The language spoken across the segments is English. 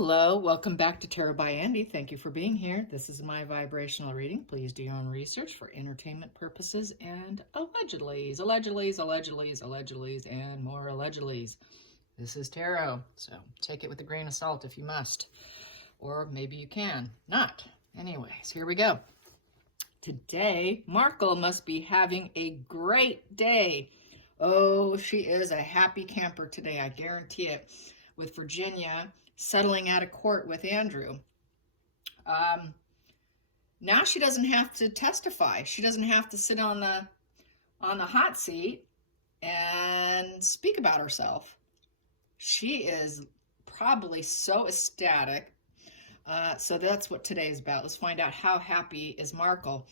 Hello, welcome back to Tarot by Andy. Thank you for being here. This is my vibrational reading. Please do your own research for entertainment purposes and allegedlys, and more allegedlys. This is tarot, so take it with a grain of salt if you must, or maybe you can not. Anyways, here we go. Today, Markle must be having a great day. Oh, she is a happy camper today, I guarantee it, with Virginia settling out of court with Andrew. Now she doesn't have to testify. She doesn't have to sit on the hot seat and speak about herself. She is probably so ecstatic. So that's what today is about. Let's find out how happy is Markle.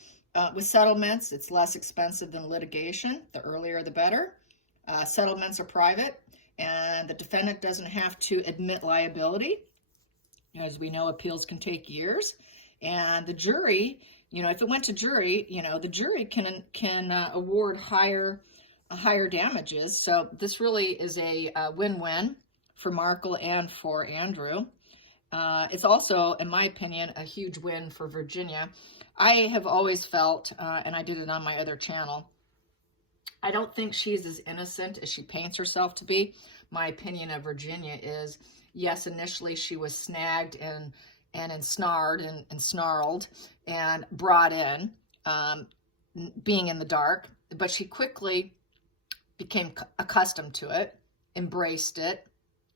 With settlements, it's less expensive than litigation. The earlier, the better. Settlements are private, and the defendant doesn't have to admit liability. As we know, appeals can take years. And the jury, if it went to jury, the jury can award higher damages. So this really is a win-win for Markle and for Andrew. It's also, in my opinion, a huge win for Virginia. I have always felt, and I did it on my other channel, I don't think she's as innocent as she paints herself to be. My opinion of Virginia is, yes, initially she was snagged and ensnared and snarled and brought in, being in the dark, but she quickly became accustomed to it, embraced it,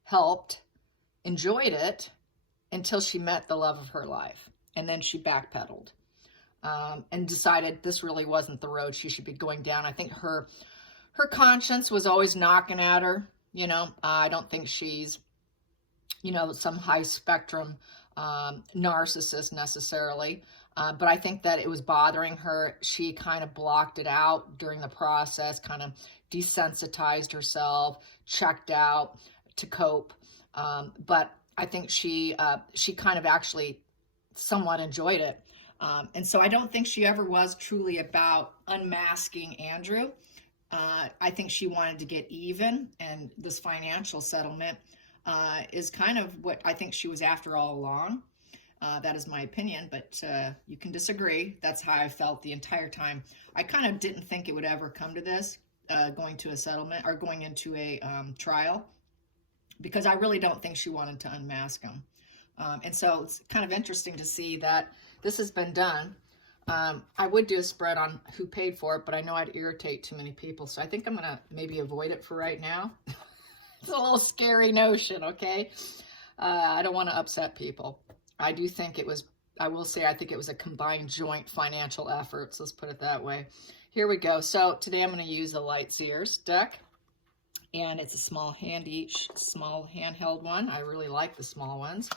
helped, enjoyed it, until she met the love of her life. And then she backpedaled. And decided this really wasn't the road she should be going down. I think her conscience was always knocking at her. I don't think she's, some high spectrum narcissist necessarily. But I think that it was bothering her. She kind of blocked it out during the process, kind of desensitized herself, checked out to cope. But I think she kind of actually somewhat enjoyed it. And so I don't think she ever was truly about unmasking Andrew. I think she wanted to get even, and this financial settlement is kind of what I think she was after all along. That is my opinion, but you can disagree. That's how I felt the entire time. I kind of didn't think it would ever come to this, going to a settlement or going into a trial, because I really don't think she wanted to unmask him. And so it's kind of interesting to see that this has been done. I would do a spread on who paid for it, but I know I'd irritate too many people. So I think I'm going to maybe avoid it for right now. It's a little scary notion, okay? I don't want to upset people. I do think it was, I will say, I think it was a combined joint financial effort. So let's put it that way. Here we go. So today I'm going to use the Light Seers deck. And it's a small handheld one. I really like the small ones.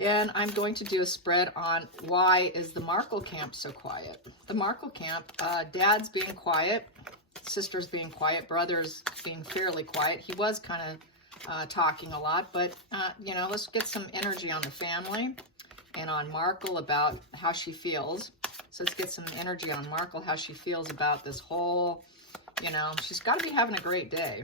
And I'm going to do a spread on why is the Markle camp so quiet. The Markle camp, dad's being quiet, sister's being quiet, brother's being fairly quiet. He was kind of talking a lot, but, let's get some energy on the family and on Markle about how she feels. So let's get some energy on Markle, how she feels about this whole, she's got to be having a great day.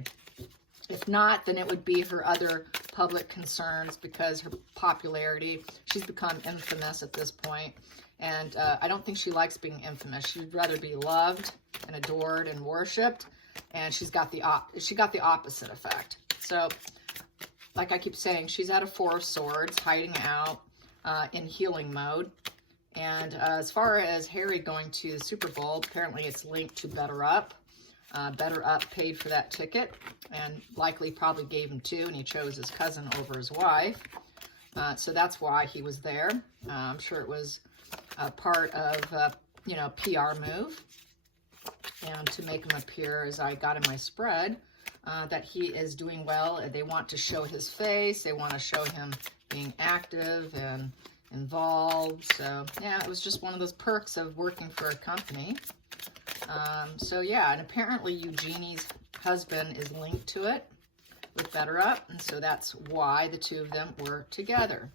If not, then it would be her other public concerns, because her popularity, she's become infamous at this point. And I don't think she likes being infamous. She'd rather be loved and adored and worshipped. And she got the opposite effect. So, like I keep saying, she's at a Four of Swords, hiding out in healing mode. And as far as Harry going to the Super Bowl, apparently it's linked to Better Up. Better Up paid for that ticket, and likely probably gave him two, and he chose his cousin over his wife. So that's why he was there. I'm sure it was a part of, PR move, and to make him appear, as I got in my spread, that he is doing well. They want to show his face. They want to show him being active and involved. So, yeah, it was just one of those perks of working for a company. So yeah, and apparently Eugenie's husband is linked to it with Better Up, and so that's why the two of them were together.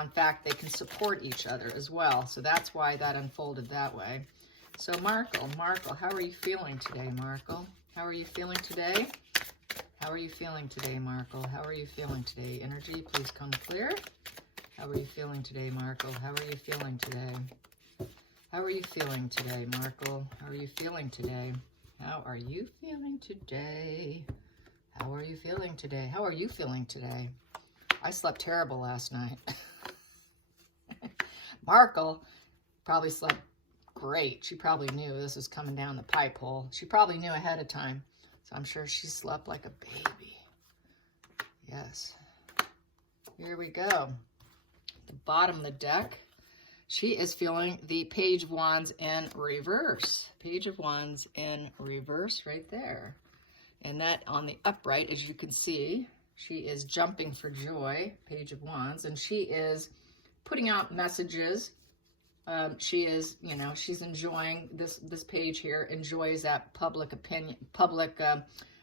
In fact, they can support each other as well, so that's why that unfolded that way. So Markle, how are you feeling today, Markle? How are you feeling today? How are you feeling today, Markle? How are you feeling today? Energy, please come clear. How are you feeling today, Markle? How are you feeling today? How are you feeling today, Markle? How are you feeling today? How are you feeling today? How are you feeling today? How are you feeling today? I slept terrible last night. Markle probably slept great. She probably knew this was coming down the pipe hole. She probably knew ahead of time. So I'm sure she slept like a baby. Yes. Here we go. The bottom of the deck. She is feeling the Page of Wands in reverse. Page of Wands in reverse right there. And that on the upright, as you can see, she is jumping for joy, Page of Wands, and she is putting out messages. She is, you know, she's enjoying this page here, enjoys that public opinion, public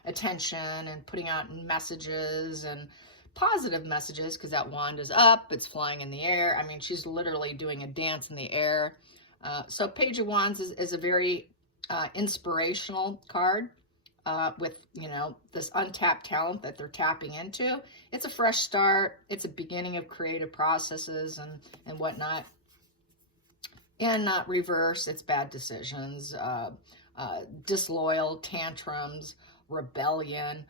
attention, and putting out messages and positive messages, because that wand is up, it's flying in the air. I mean, she's literally doing a dance in the air. So Page of Wands is a very inspirational card with, you know, this untapped talent that they're tapping into. It's a fresh start. It's a beginning of creative processes and whatnot. In reverse, it's bad decisions, disloyal, tantrums, rebellion,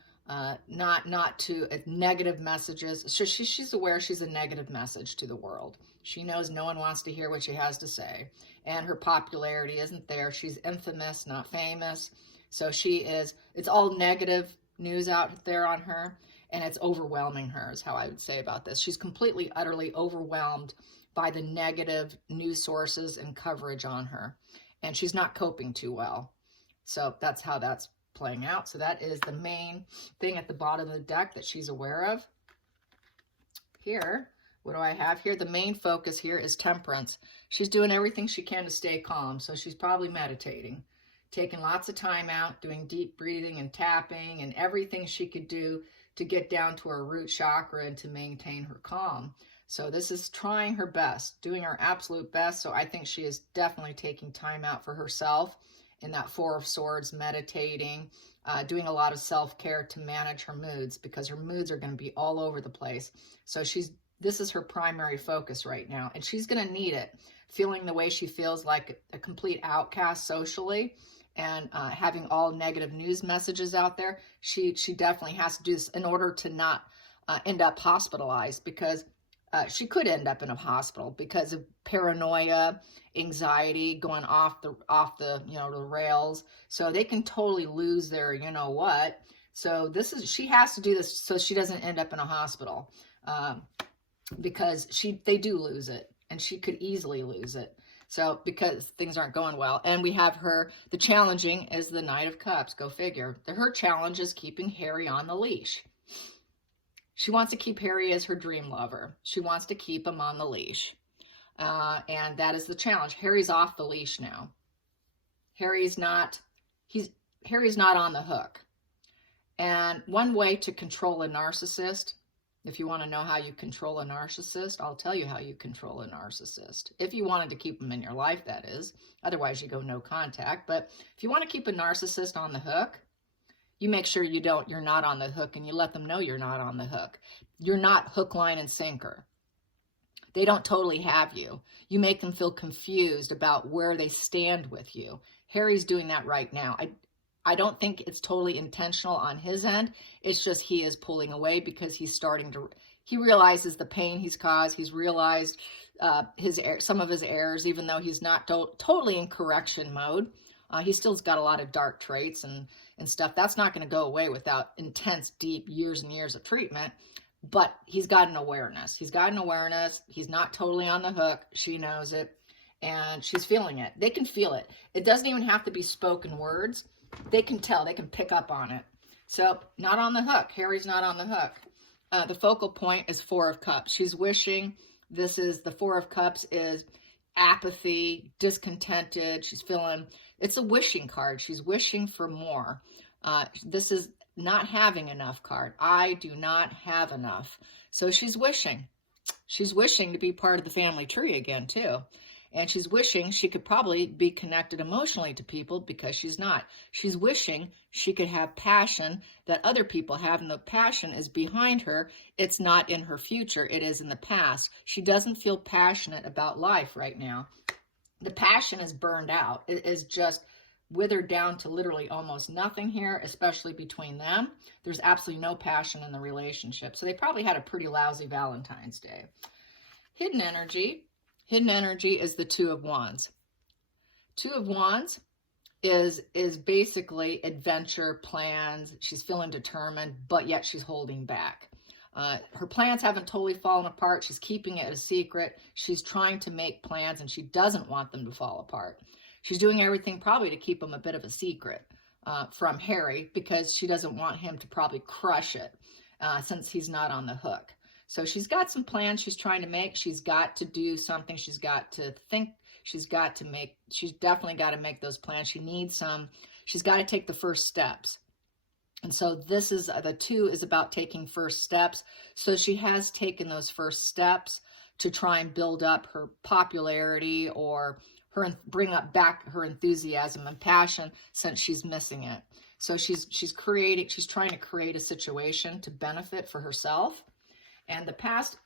not to negative messages. So she's aware she's a negative message to the world. She knows no one wants to hear what she has to say, and her popularity isn't there. She's infamous, not famous. So it's all negative news out there on her, and it's overwhelming her, is how I would say about this. She's completely, utterly overwhelmed by the negative news sources and coverage on her, and she's not coping too well. So that's how that's playing out. So that is the main thing at the bottom of the deck that she's aware of. Here, what do I have here? The main focus here is Temperance. She's doing everything she can to stay calm, so she's probably meditating, taking lots of time out, doing deep breathing and tapping and everything she could do to get down to her root chakra and to maintain her calm. So this is trying her best, doing her absolute best. So I think she is definitely taking time out for herself in that Four of Swords, meditating, doing a lot of self-care to manage her moods, because her moods are going to be all over the place. So this is her primary focus right now, and she's going to need it. Feeling the way she feels, like a complete outcast socially, and having all negative news messages out there, she definitely has to do this in order to not end up hospitalized, because she could end up in a hospital because of paranoia, anxiety, going off the the rails. So they can totally lose their you know what. So she has to do this so she doesn't end up in a hospital, because they do lose it, and she could easily lose it. So because things aren't going well. And we have the challenging is the Knight of Cups. Go figure. Her challenge is keeping Harry on the leash. She wants to keep Harry as her dream lover. She wants to keep him on the leash. And that is the challenge. Harry's off the leash now. Harry's not on the hook. And one way to control a narcissist, if you want to know how you control a narcissist, I'll tell you how you control a narcissist. If you wanted to keep them in your life, that is. Otherwise, you go no contact. But if you want to keep a narcissist on the hook, you make sure you're not on the hook, and you let them know you're not on the hook. You're not hook, line, and sinker. They don't totally have you. You make them feel confused about where they stand with you. Harry's doing that right now. I don't think it's totally intentional on his end. It's just he is pulling away because he realizes the pain he's caused. He's realized some of his errors, even though he's not totally in correction mode. He still's got a lot of dark traits and stuff. That's not going to go away without intense, deep years and years of treatment. But he's got an awareness. He's not totally on the hook. She knows it, and she's feeling it. They can feel it. It doesn't even have to be spoken words. They can tell. They can pick up on it. So not on the hook. Harry's not on the hook. The focal point is Four of Cups. She's wishing. The Four of Cups is apathy, discontented. She's feeling, it's a wishing card. She's wishing for more. This is not having enough card. I do not have enough. So she's wishing. She's wishing to be part of the family tree again, too. And she's wishing she could probably be connected emotionally to people because she's not. She's wishing she could have passion that other people have, and the passion is behind her. It's not in her future. It is in the past. She doesn't feel passionate about life right now. The passion is burned out. It is just withered down to literally almost nothing here, especially between them. There's absolutely no passion in the relationship. So they probably had a pretty lousy Valentine's Day. Hidden energy. Hidden energy is the Two of Wands. Two of Wands is basically adventure plans. She's feeling determined, but yet she's holding back. Her plans haven't totally fallen apart. She's keeping it a secret. She's trying to make plans, and she doesn't want them to fall apart. She's doing everything probably to keep them a bit of a secret from Harry, because she doesn't want him to probably crush it since he's not on the hook. So she's got some plans she's trying to make. She's got to do something. She's got to think. She's definitely got to make those plans. She's got to take the first steps. And so this is, the 2 is about taking first steps. So she has taken those first steps to try and build up her popularity, or bring up back her enthusiasm and passion, since she's missing it. So she's trying to create a situation to benefit for herself. And the past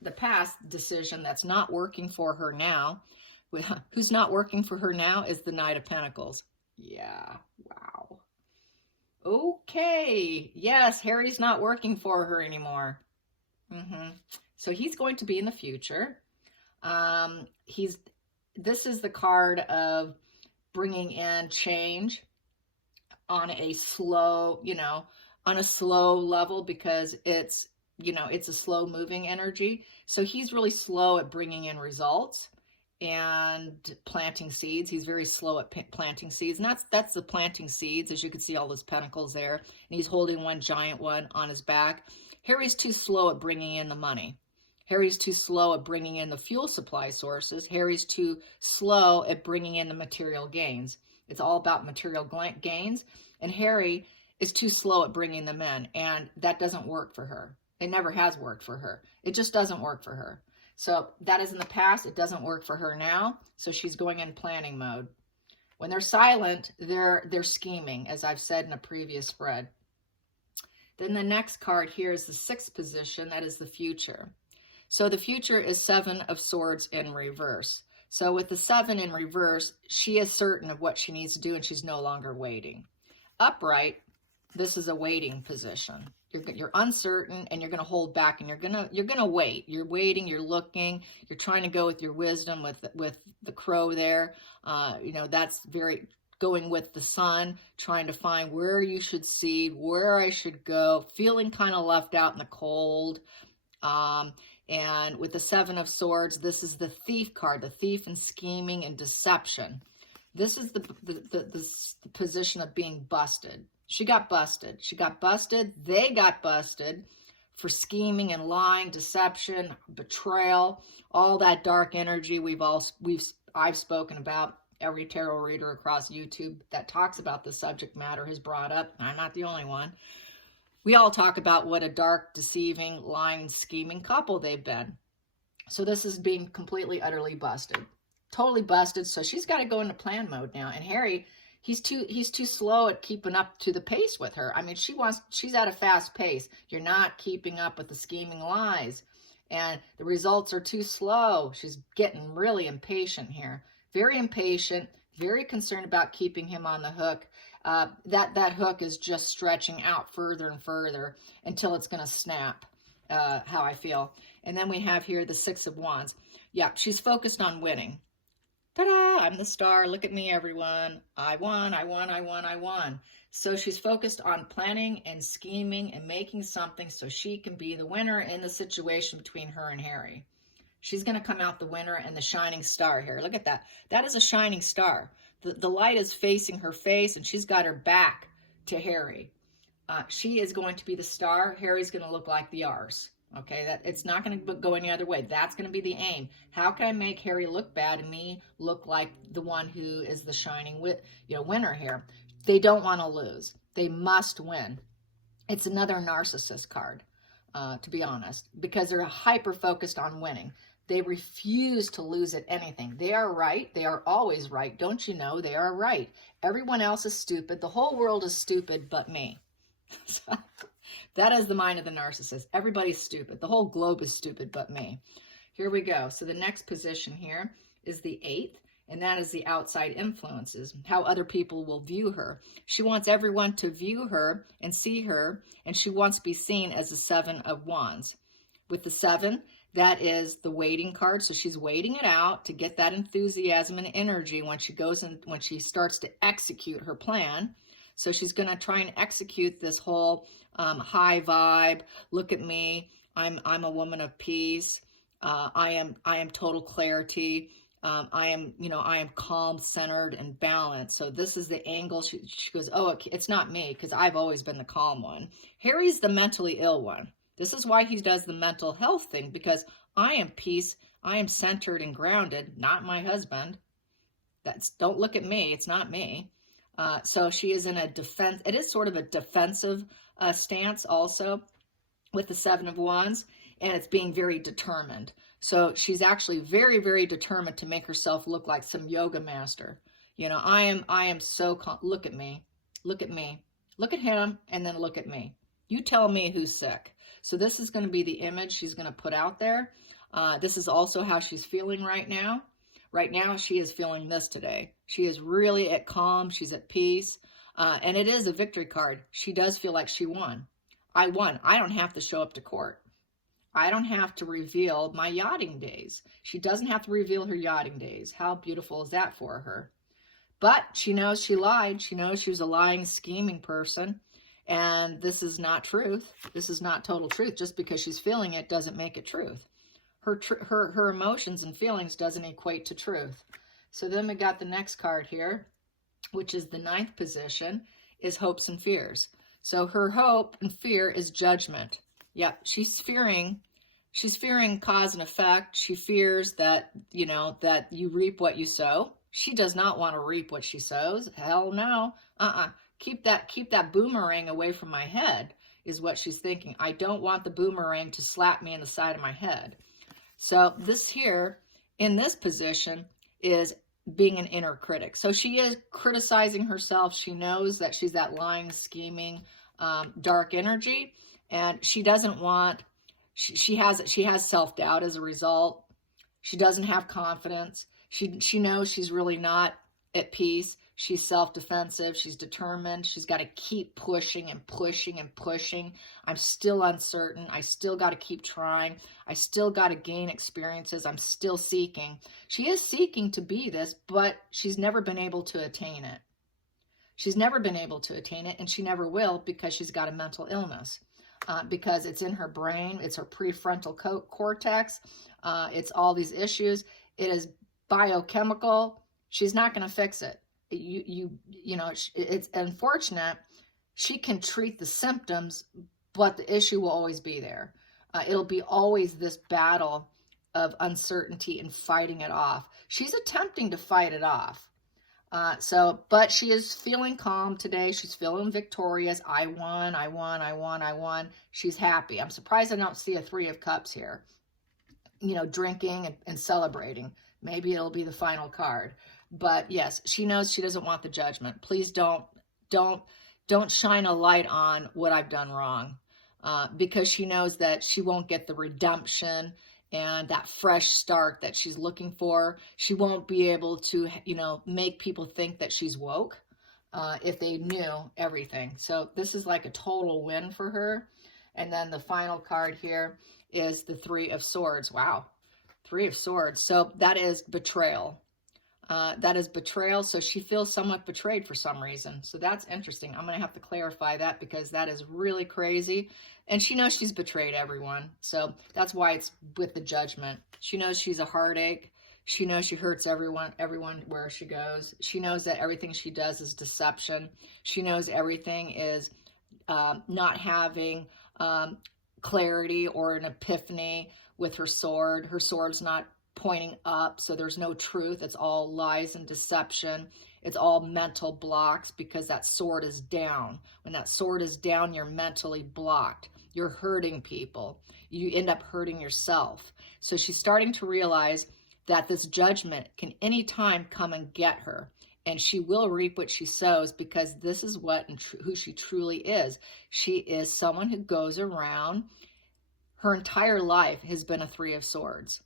decision that's not working for her now, who's not working for her now, is the Knight of Pentacles. Yeah, wow. Okay, yes, Harry's not working for her anymore. So he's going to be in the future. This is the card of bringing in change on a slow, level, because it's a slow moving energy. So he's really slow at bringing in results and planting seeds. He's very slow at planting seeds. And that's the planting seeds, as you can see all those pentacles there. And he's holding one giant one on his back. Harry's too slow at bringing in the money. Harry's too slow at bringing in the fuel supply sources. Harry's too slow at bringing in the material gains. It's all about material gains. And Harry is too slow at bringing them in. And that doesn't work for her. It never has worked for her. It just doesn't work for her. So that is in the past. It doesn't work for her now. So she's going in planning mode. When they're silent, they're scheming, as I've said in a previous spread. Then the next card here is the 6th position. That is the future. So the future is 7 of Swords in reverse. So with the 7 in reverse, she is certain of what she needs to do, and she's no longer waiting. Upright, this is a waiting position. You're uncertain, and you're going to hold back, and you're going to wait. You're waiting, you're looking, you're trying to go with your wisdom with the crow there. That's very going with the sun, trying to find where you should see, where I should go, feeling kind of left out in the cold. And with the 7 of Swords, this is the Thief card, the thief and scheming and deception. This is the position of being busted. She got busted. She got busted. They got busted for scheming and lying, deception, betrayal, all that dark energy I've spoken about. Every tarot reader across YouTube that talks about the subject matter has brought up. I'm not the only one. We all talk about what a dark, deceiving, lying, scheming couple they've been. So this is being completely, utterly busted. Totally busted. So she's got to go into plan mode now. And Harry, he's too slow at keeping up to the pace with her. I mean, she's at a fast pace. You're not keeping up with the scheming lies. And the results are too slow. She's getting really impatient here. Very impatient, very concerned about keeping him on the hook. That hook is just stretching out further and further until it's going to snap, how I feel. And then we have here the 6 of Wands. Yeah, she's focused on winning. Ta-da! I'm the star. Look at me, everyone. I won, I won, I won, I won. So she's focused on planning and scheming and making something so she can be the winner in the situation between her and Harry. She's going to come out the winner and the shining star here. Look at that. That is a shining star. The light is facing her face, and she's got her back to Harry. She is going to be the star. Harry's going to look like the arse. Okay, it's not going to go any other way. That's going to be the aim. How can I make Harry look bad and me look like the one who is the shining winner here? They don't want to lose. They must win. It's another narcissist card, to be honest, because they're hyper-focused on winning. They refuse to lose at anything. They are right. They are always right. Don't you know they are right? Everyone else is stupid. The whole world is stupid but me. So that is the mind of the narcissist. Everybody's stupid. The whole globe is stupid but me. Here we go. So the next position here is the 8th, and that is the outside influences, how other people will view her. She wants everyone to view her and see her, and she wants to be seen as the 7 of Wands. With the 7, that is the waiting card. So she's waiting it out to get that enthusiasm and energy when she goes and when she starts to execute her plan. So she's going to try and execute this whole high vibe. Look at me. I'm a woman of peace. I am total clarity. I am calm, centered, and balanced. So this is the angle. She goes, oh, okay, it's not me, because I've always been the calm one. Harry's the mentally ill one. This is why he does the mental health thing, because I am peace. I am centered and grounded, not my husband. Don't look at me. It's not me. So she is in a defense. It is sort of a defensive stance also with the 7 of Wands, and it's being very determined. So she's actually very, very determined to make herself look like some yoga master. I am so calm. Look at me. Look at me. Look at him, and then look at me. You tell me who's sick. So this is going to be the image she's going to put out there. This is also how she's feeling right now. Right now, she is feeling this today. She is really at calm. She's at peace. And it is a victory card. She does feel like she won. I won. I don't have to show up to court. I don't have to reveal my yachting days. She doesn't have to reveal her yachting days. How beautiful is that for her? But she knows she lied. She knows she was a lying, scheming person. And this is not truth. This is not total truth. Just because she's feeling it doesn't make it truth. Her emotions and feelings doesn't equate to truth. So then we got the next card here, which is the 9th position, is hopes and fears. So her hope and fear is judgment. Yep, she's fearing cause and effect. She fears that, that you reap what you sow. She does not want to reap what she sows. Hell no. Keep that boomerang away from my head is what she's thinking. I don't want the boomerang to slap me in the side of my head. So this here, in this position, is being an inner critic. So she is criticizing herself. She knows that she's that lying, scheming, dark energy, and she doesn't want. She has self-doubt as a result. She doesn't have confidence. She knows she's really not at peace. She's self-defensive. She's determined. She's got to keep pushing and pushing and pushing. I'm still uncertain. I still got to keep trying. I still got to gain experiences. I'm still seeking. She is seeking to be this, but she's never been able to attain it. She's never been able to attain it, and she never will, because she's got a mental illness. Because it's in her brain. It's her prefrontal cortex. It's all these issues. It is biochemical. She's not going to fix it. It's unfortunate. She can treat the symptoms, but the issue will always be there. It'll be always this battle of uncertainty and fighting it off. She's attempting to fight it off. But she is feeling calm today. She's feeling victorious. I won, I won, I won, I won. She's happy. I'm surprised I don't see a 3 of Cups here. Drinking and celebrating. Maybe it'll be the final card. But yes, she knows she doesn't want the judgment. Please don't shine a light on what I've done wrong, because she knows that she won't get the redemption and that fresh start that she's looking for. She won't be able to, make people think that she's woke if they knew everything. So this is like a total win for her. And then the final card here is the 3 of Swords. Wow, 3 of Swords. So that is betrayal. That is betrayal. So she feels somewhat betrayed for some reason. So that's interesting. I'm going to have to clarify that, because that is really crazy. And she knows she's betrayed everyone. So that's why it's with the judgment. She knows she's a heartache. She knows she hurts everyone where she goes. She knows that everything she does is deception. She knows everything is not having clarity or an epiphany with her sword. Her sword's not pointing up, so there's no truth. It's all lies and deception. It's all mental blocks, because that sword is down. When that sword is down, you're mentally blocked. you're hurting people. You end up hurting yourself. So she's starting to realize that this judgment can anytime come and get her. And she will reap what she sows, because this is what and who she truly is. She is someone who goes around, her entire life has been a Three of Swords,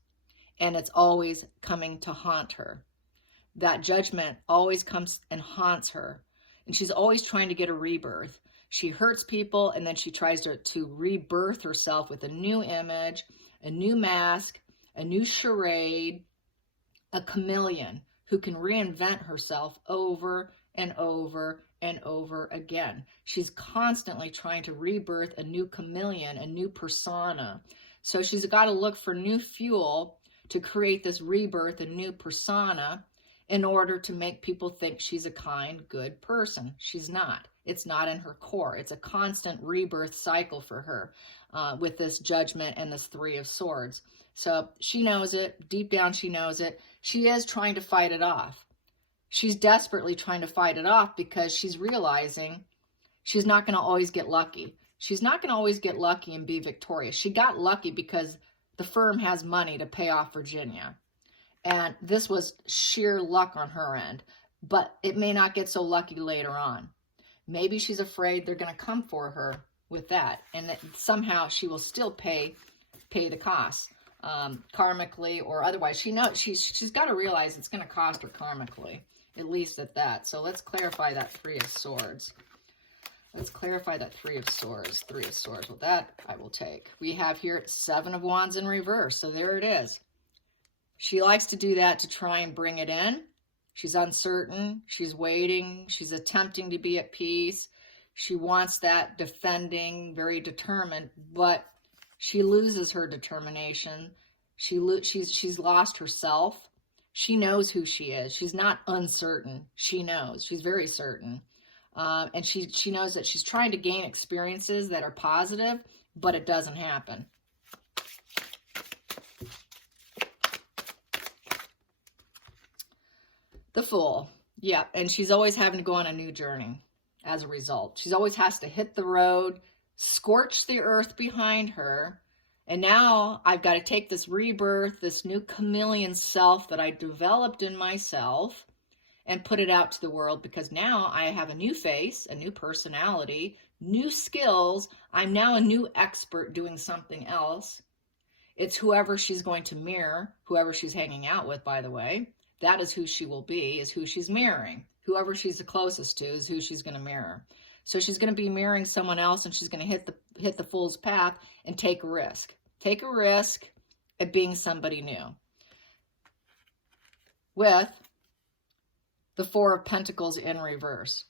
and it's always coming to haunt her. That judgment always comes and haunts her, and she's always trying to get a rebirth. She hurts people, and then she tries to rebirth herself with a new image, a new mask, a new charade, a chameleon who can reinvent herself over and over and over again. She's constantly trying to rebirth a new chameleon, a new persona. So she's got to look for new fuel to create this rebirth, a new persona, in order to make people think she's a kind, good person. She's not. It's not in her core. It's a constant rebirth cycle for her with this judgment and this Three of Swords. So she knows it. Deep down, she knows it. She is trying to fight it off. She's desperately trying to fight it off because she's realizing she's not going to always get lucky. She's not going to always get lucky and be victorious. She got lucky because the firm has money to pay off Virginia. And this was sheer luck on her end. But it may not get so lucky later on. Maybe she's afraid they're going to come for her with that. And that somehow she will still pay the costs. Karmically or otherwise. She knows she's got to realize it's going to cost her karmically, at least at that. So let's clarify that Three of Swords. Let's clarify that Three of Swords. Three of Swords. Well, that I will take. We have here Seven of Wands in reverse. So there it is. She likes to do that to try and bring it in. She's uncertain. She's waiting. She's attempting to be at peace. She wants that defending, very determined, but she loses her determination. She's lost herself. She knows who she is. She's not uncertain. She knows. She's very certain. And she knows that she's trying to gain experiences that are positive, but it doesn't happen. The Fool. Yeah, and she's always having to go on a new journey as a result. She always has to hit the road, scorch the earth behind her. And now I've got to take this rebirth, this new chameleon self that I developed in myself, and put it out to the world, because now I have a new face, a new personality, new skills. I'm now a new expert doing something else. It's whoever she's going to mirror, whoever she's hanging out with, by the way. That is who she will be, is who she's mirroring. Whoever she's the closest to is who she's going to mirror. So she's going to be mirroring someone else, and she's going to hit the fool's path and take a risk. Take a risk at being somebody new. With the Four of Pentacles in reverse.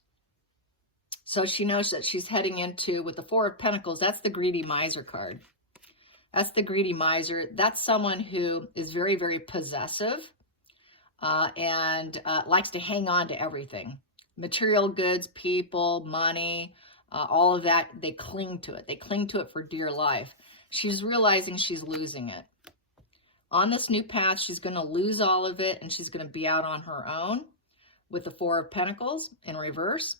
So she knows that she's heading into, with the Four of Pentacles, that's the greedy miser card. That's the greedy miser. That's someone who is very, very possessive and likes to hang on to everything. Material goods, people, money, all of that, they cling to it. They cling to it for dear life. She's realizing she's losing it. On this new path, she's going to lose all of it, and she's going to be out on her own with the Four of Pentacles in reverse.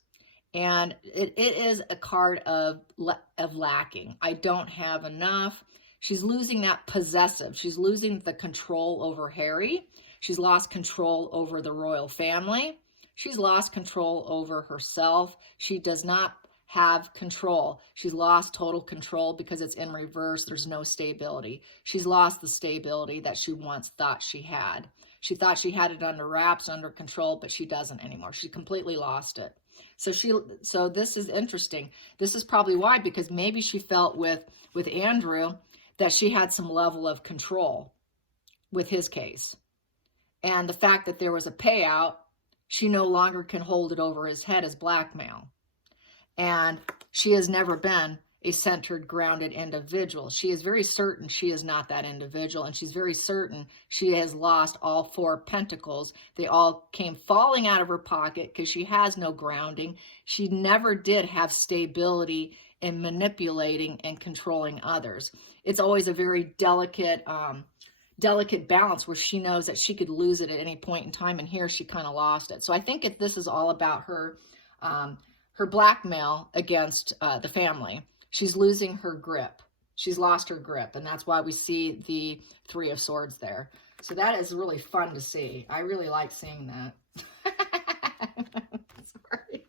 And it is a card of lacking. I don't have enough. She's losing that possessive. She's losing the control over Harry. She's lost control over the royal family. She's lost control over herself. She does not have control. She's lost total control because it's in reverse. There's no stability. She's lost the stability that she once thought she had. She thought she had it under wraps, under control, but she doesn't anymore. She completely lost it. So this is interesting. This is probably why, because maybe she felt with Andrew that she had some level of control with his case. And the fact that there was a payout, she no longer can hold it over his head as blackmail. And she has never been a centered, grounded individual. She is very certain she is not that individual, and she's very certain she has lost all Four Pentacles. They all came falling out of her pocket because she has no grounding. She never did have stability in manipulating and controlling others. It's always a very delicate balance where she knows that she could lose it at any point in time, and here she kind of lost it. So I think this is all about her blackmail against the family. She's losing her grip. She's lost her grip, and that's why we see the Three of Swords there. So that is really fun to see. I really like seeing that. Sorry.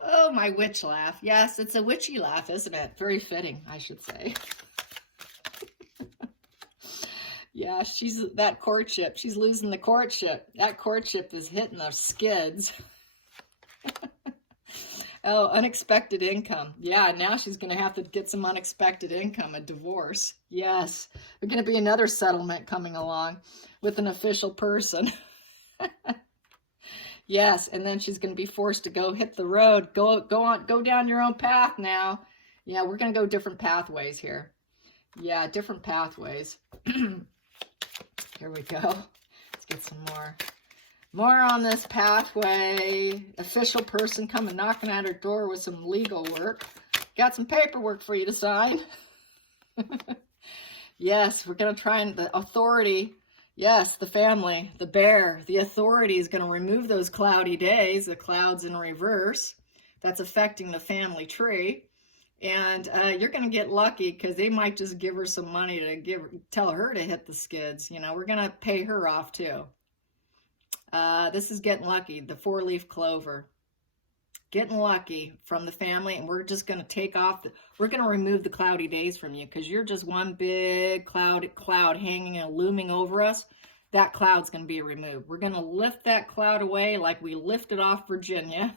Oh, my witch laugh. Yes, it's a witchy laugh, isn't it? Very fitting, I should say. Yeah, she's that courtship. She's losing the courtship. That courtship is hitting the skids. Oh, unexpected income. Yeah, now she's going to have to get some unexpected income, a divorce. Yes, there's going to be another settlement coming along with an official person. Yes, and then she's going to be forced to go hit the road. Go down your own path now. Yeah, we're going to go different pathways here. Yeah, different pathways. Here we go. Let's get some more on this pathway. Official person coming knocking at her door with some legal work. Got some paperwork for you to sign. Yes, we're going to try and the authority. Yes, the family, the bear, the authority is going to remove those cloudy days, the clouds in reverse. That's affecting the family tree. And you're going to get lucky because they might just give her some money to tell her to hit the skids. You know, we're going to pay her off too. This is getting lucky, the 4-leaf clover. Getting lucky from the family, and we're just going to take off, we're going to remove the cloudy days from you because you're just one big cloud hanging and looming over us. That cloud's going to be removed. We're going to lift that cloud away like we lifted off Virginia.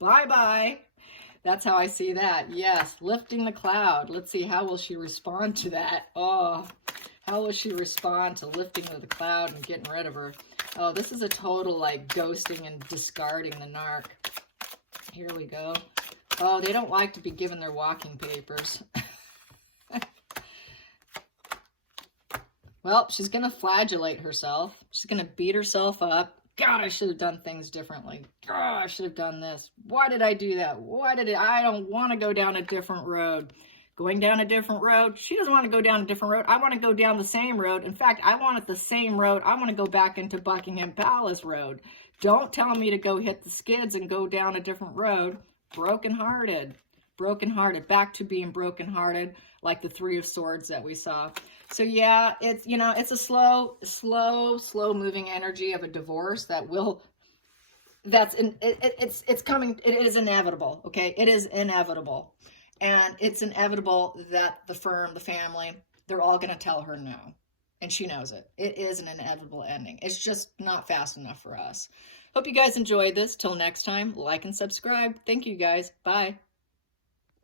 Bye-bye. That's how I see that. Yes, lifting the cloud. Let's see, how will she respond to that? Oh, how will she respond to lifting of the cloud and getting rid of her? Oh, this is a total like ghosting and discarding the narc. Here we go. Oh, they don't like to be given their walking papers. Well, she's going to flagellate herself. She's going to beat herself up. God, I should have done things differently. God, I should have done this. Why did I do that? I don't want to go down a different road. Going down a different road. She doesn't want to go down a different road. I want to go down the same road. In fact, I want it the same road. I want to go back into Buckingham Palace Road. Don't tell me to go hit the skids and go down a different road. Brokenhearted. Brokenhearted. Back to being brokenhearted, like the Three of Swords that we saw. So yeah, it's, you know, it's a slow moving energy of a divorce that will, it's coming, it is inevitable, okay? It is inevitable. And it's inevitable that the firm, the family, they're all going to tell her no. And she knows it. It is an inevitable ending. It's just not fast enough for us. Hope you guys enjoyed this. Till next time, like and subscribe. Thank you guys. Bye.